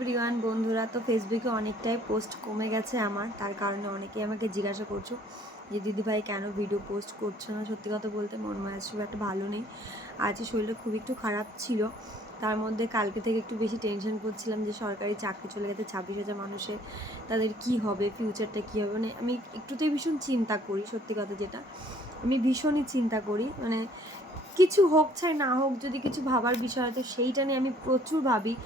Everyone বন্ধুরা, তো ফেসবুকে অনেকটাই পোস্ট কমে গেছে আমার। তার কারণে অনেকেই আমাকে জিজ্ঞাসা করছো যে দিদিভাই কেন ভিডিও পোস্ট করছো না। সত্যি কথা বলতে মন মেজাজ খুব একটা ভালো নেই। আজকে শরীরটা খুব একটু খারাপ ছিল। তার মধ্যে কালকে থেকে একটু বেশি টেনশন করছিলাম যে সরকারি চাকরি চলে গেছে 26,000 মানুষের, তাদের কি হবে, ফিউচারটা কী হবে। মানে আমি একটুতেই ভীষণ চিন্তা করি, সত্যি কথা যেটা আমি ভীষণই চিন্তা করি। মানে কিছু হোক চাই না হোক, যদি কিছু ভাবার বিষয় আছে সেইটা নিয়ে আমি প্রচুর ভাবি।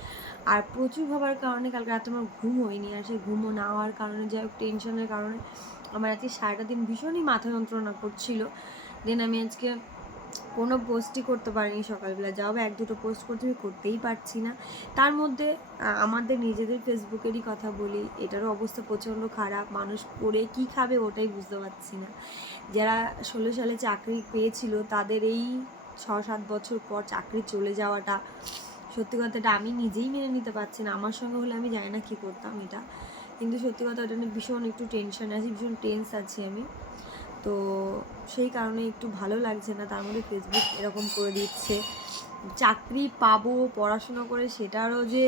আর প্রচুর ভাবার কারণে কালকে রাতে আমার ঘুম হয়নি। আর সেই ঘুমও না হওয়ার কারণে, যাই হোক টেনশনের কারণে আমার আজকে সারাটা দিন ভীষণই মাথা যন্ত্রণা করছিল। দেন আমি আজকে কোনো পোস্টই করতে পারিনি। সকালবেলা যাও এক দুটো পোস্ট করতে, আমি করতেই পারছি না। তার মধ্যে আমাদের নিজেদের ফেসবুকেরই কথা বলি, এটারও অবস্থা প্রচণ্ড খারাপ। মানুষ করে কী খাবে ওটাই বুঝতে পারছি না। যারা 16 সালে চাকরি পেয়েছিল তাদের এই 6-7 বছর পর চাকরি চলে যাওয়াটা, সত্যি কথা এটা আমি নিজেই মেনে নিতে পারছি না। আমার সঙ্গে হলে আমি জানি না কী করতাম এটা। কিন্তু সত্যি কথা ওটা নিয়ে ভীষণ একটু টেনশন আছি, ভীষণ টেন্স আছি আমি। তো সেই কারণে একটু ভালো লাগছে না। তার মধ্যে ফেসবুক এরকম করে দিচ্ছে, চাকরি পাবো পড়াশুনো করে সেটারও যে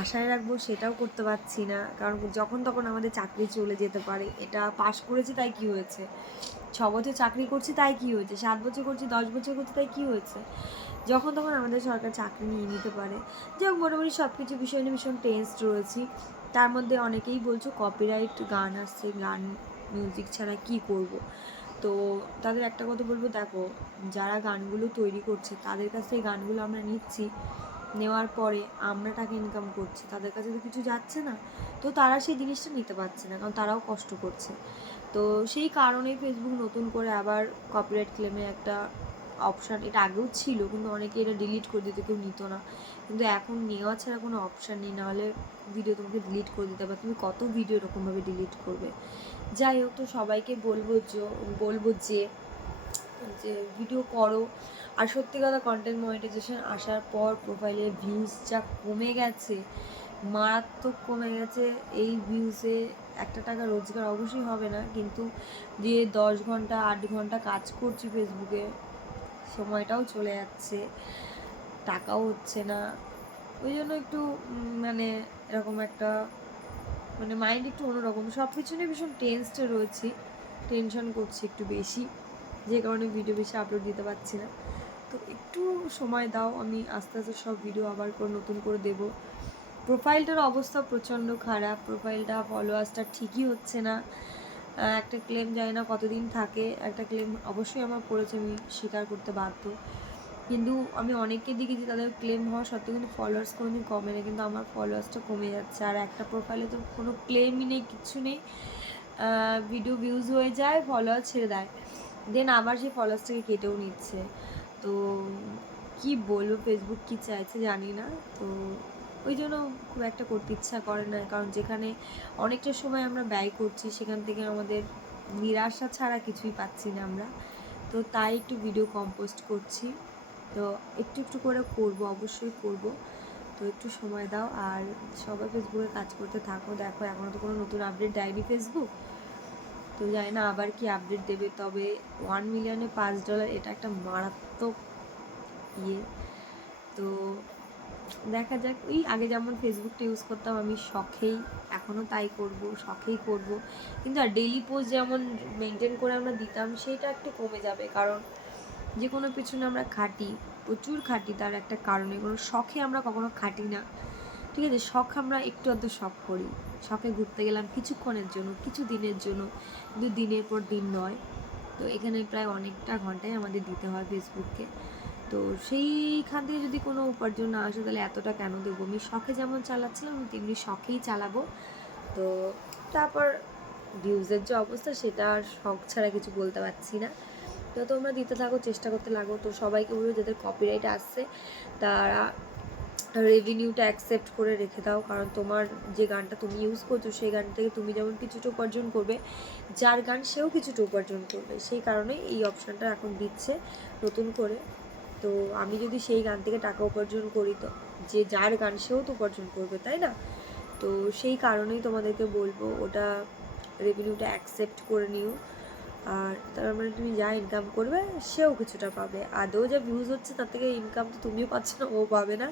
আশায় রাখবো সেটাও করতে পারছি না। কারণ যখন তখন আমাদের চাকরি চলে যেতে পারে। এটা পাশ করেছি তাই কি হয়েছে, 6 বছর চাকরি করছি তাই কি হয়েছে, 7 বছর করছি, 10 বছর করছি তাই কি হয়েছে, যখন তখন আমাদের সরকার চাকরি নিয়ে নিতে পারে। যাই হোক, মোটামুটি সব কিছু বিষয় নিয়ে ভীষণ টেন্সড রয়েছি। তার মধ্যে অনেকেই বলছো কপিরাইট গান আসছে, গান মিউজিক ছাড়া কি করব। তো তাদের একটা কথা বলবো, দেখো যারা গানগুলো তৈরি করছে তাদের কাছ থেকে গানগুলো আমরা নিচ্ছি, নেওয়ার পরে আমরা টাকা ইনকাম করছি, তাদের কাছে তো কিছু যাচ্ছে না। তো তারা সেই জিনিসটা নিতে পারছে না, কারণ তারাও কষ্ট করছে। তো সেই কারণেই ফেসবুক নতুন করে আবার কপিরাইট ক্লেমে একটা অপশান, এটা আগেও ছিল কিন্তু অনেকে এটা ডিলিট করে দিত, কেউ নিত না। কিন্তু এখন নেওয়া ছাড়া কোনো অপশান নেই, নাহলে ভিডিও তোমাকে ডিলিট করে দিতে হবে। তুমি কত ভিডিও এরকমভাবে ডিলিট করবে। যাই হোক, তো সবাইকে বলবো যে ভিডিও করো। আর সত্যি কথা, কন্টেন্ট মনিটাইজেশন আসার পর প্রোফাইলের ভিউজ যা কমে গেছে, মারাত্মক কমে গেছে। এই ভিউজে একটা টাকা রোজগার অবশ্যই হবে না, কিন্তু যে 10 ঘন্টা 8 ঘন্টা কাজ করছি ফেসবুকে, সময়টাও চলে যাচ্ছে, টাকাও হচ্ছে না। ওই জন্য একটু মানে এরকম একটা মানে মাইন্ড একটু অন্যরকম, সব কিছু নিয়ে ভীষণ টেন্সডে রয়েছি, টেনশন করছি একটু বেশি, যে কারণে ভিডিও বেশি আপলোড দিতে পারছি না। তো একটু সময় দাও, আমি আস্তে আস্তে সব ভিডিও আবার করে নতুন করে দেবো। প্রোফাইলটার অবস্থা প্রচণ্ড খারাপ, প্রোফাইলটা ফলোয়ার্সটা ঠিকই হচ্ছে না। একটা ক্লেম জানি না কতদিন থাকে, একটা ক্লেম অবশ্যই আমার পড়েছে, আমি স্বীকার করতে বাধ্য। কিন্তু আমি অনেককে দেখেছি তাদের ক্লেম হওয়া সত্ত্বেও কিন্তু ফলোয়ার্স কোনোদিন কমে না, কিন্তু আমার ফলোয়ার্সটা কমে যাচ্ছে। আর একটা প্রোফাইলে তো কোনো ক্লেমই নেই, কিচ্ছু নেই, ভিডিও ভিউজ হয়ে যায়, ফলোয়ার ছেড়ে দেয়, দেন আবার সেই ফলোয়ার্সটাকে কেটেও নিচ্ছে। তো কি বলবো, ফেসবুক কি চাইছে জানি না। তো ওই জন্য খুব একটা করতে ইচ্ছা করে না, কারণ যেখানে অনেকটা সময় আমরা ব্যয় করছি সেখান থেকে আমাদের নিরাশা ছাড়া কিছুই পাচ্ছি না আমরা। তো তাই একটু ভিডিও কম্পোস্ট করছি। তো একটু একটু করে করব, অবশ্যই করব। তো একটু সময় দাও, আর সবাই ফেসবুকে কাজ করতে থাকো। দেখো এখনও তো কোনো নতুন আপডেট দেয়নি ফেসবুক, তো জানি না আবার কি আপডেট দেবে। তবে 1 মিলিয়নে $5 এটা একটা মারাত্মক ইয়ে। তো দেখা যাক, ওই আগে যেমন ফেসবুকটা ইউজ করতাম আমি শখেই, এখনও তাই করব, শখেই করব। কিন্তু আর ডেইলি পোস্ট যেমন মেনটেন করে আমরা দিতাম সেটা একটু কমে যাবে, কারণ যে কোনো পিছনে আমরা খাটি, প্রচুর খাটি, তার একটা কারণে। কোনো শখে আমরা কখনো খাটি না, ঠিক আছে। শখ আমরা একটু আধটু শখ করি, শখে ঘুরতে গেলাম কিছুক্ষণের জন্য, কিছু দিনের জন্য, কিন্তু দিনের পর দিন নয়। তো এখানে প্রায় অনেকটা ঘন্টাই আমাদের দিতে হয় ফেসবুককে। তো সেইখান থেকে যদি কোনো উপার্জন না আসে তাহলে এতটা কেন দেবো। আমি শখে যেমন চালাচ্ছিলাম আমি তেমনি শখেই চালাবো। তো তারপর ভিউজের যে অবস্থা সেটা আর শখ ছাড়া কিছু বলতে পারছি না। তো তোমরা দিতে থাকো, চেষ্টা করতে লাগো। তো সবাইকে বলবো যাদের কপিরাইট আসছে তারা রেভিনিউটা অ্যাকসেপ্ট করে রেখে দাও, কারণ তোমার যে গানটা তুমি ইউজ করছো সেই গান থেকে তুমি যেমন কিছুটা উপার্জন করবে, যার গান সেও কিছুটা উপার্জন করবে। সেই কারণে এই অপশানটা এখন দিচ্ছে নতুন করে। তো আমি যদি সেই গান থেকে টাকা উপার্জন করি, তো যে যার গান সেও তো উপার্জন করবে, তাই না? তো সেই কারণেই তোমাদেরকে বলবো ওটা রেভিনিউটা অ্যাকসেপ্ট করে নিও। আর তার মানে তুমি যা ইনকাম করবে সেও কিছুটা পাবে। আদৌ যা ভিউজ হচ্ছে তার থেকে ইনকাম তো তুমিও পাচ্ছ না, ও পাবে না।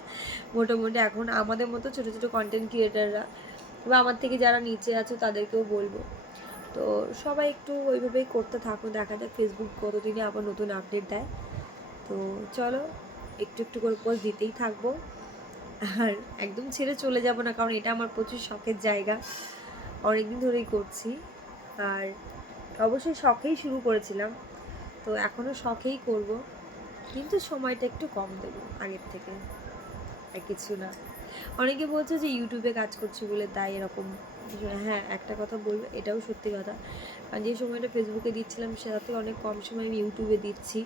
মোটামুটি এখন আমাদের মতো ছোটো ছোটো কন্টেন্ট ক্রিয়েটাররা বা আমার থেকে যারা নিচে আছো তাদেরকেও বলবো, তো সবাই একটু ওইভাবেই করতে থাকো। দেখা যাক ফেসবুক কতদিনে আবার নতুন আপডেট দেয়। তো চলো একটু একটু করে পোস্ট দিতেই থাকবো, আর একদম ছেড়ে চলে যাব না, কারণ এটা আমার প্রচুর শখের জায়গা, অনেকদিন ধরেই করছি। আর অবশ্যই শখেই শুরু করেছিলাম, তো এখনও শখেই করব, কিন্তু সময়টা একটু কম দেবো আগের থেকে, আর কিছু না। অনেকে বলছে যে ইউটিউবে কাজ করছি বলে তাই এরকম। হ্যাঁ, একটা কথা বলবো, এটাও সত্যি কথা, কারণ যে সময়টা ফেসবুকে দিচ্ছিলাম সেটা থেকে অনেক কম সময় আমি ইউটিউবে দিচ্ছি।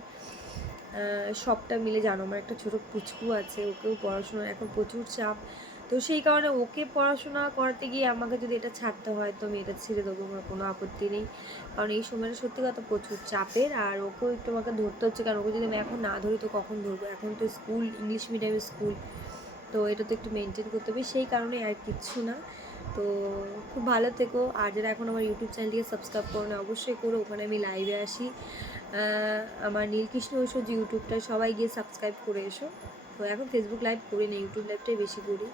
সবটা মিলে জানো আমার একটা ছোটো পুচকু আছে, ওকেও পড়াশোনার এখন প্রচুর চাপ, তো সেই কারণে ওকে পড়াশোনা করাতে গিয়ে আমাকে যদি এটা ছাড়তে হয় তো আমি এটা ছেড়ে দেবো, আমার কোনো আপত্তি নেই। কারণ এই সময়টা সত্যি কথা প্রচুর চাপের, আর ওকেও একটু আমাকে ধরতে হচ্ছে, কারণ ওকে যদি আমি এখন না ধরি তো কখন ধরবো, এখন তো স্কুল ইংলিশ মিডিয়ামের স্কুল, তো এটা তো একটু মেনটেন করতে হবে, সেই কারণে আর কিচ্ছু না। তো খুব ভালো থেকো, আর যারা এখন আমার ইউটিউব চ্যানেলটিকে সাবস্ক্রাইব করো না অবশ্যই করো, ওখানে আমি লাইভে আসি। আমার নীলকৃষ্ণ ঐশ্বর্য ইউটিউবটা সবাই গিয়ে সাবস্ক্রাইব করে এসো। তো এখন ফেসবুক লাইভ করি না, ইউটিউব লাইভটাই বেশি করি।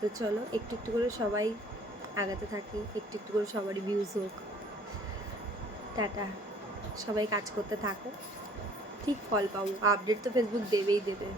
তো চলো একটু একটু করে সবাই আগাতে থাকি, একটু একটু করে সবারই ভিউজ হোক। টাটা, সবাই কাজ করতে থাকো, ঠিক ফল পাবো, আপডেট তো ফেসবুক দেবেই দেবে।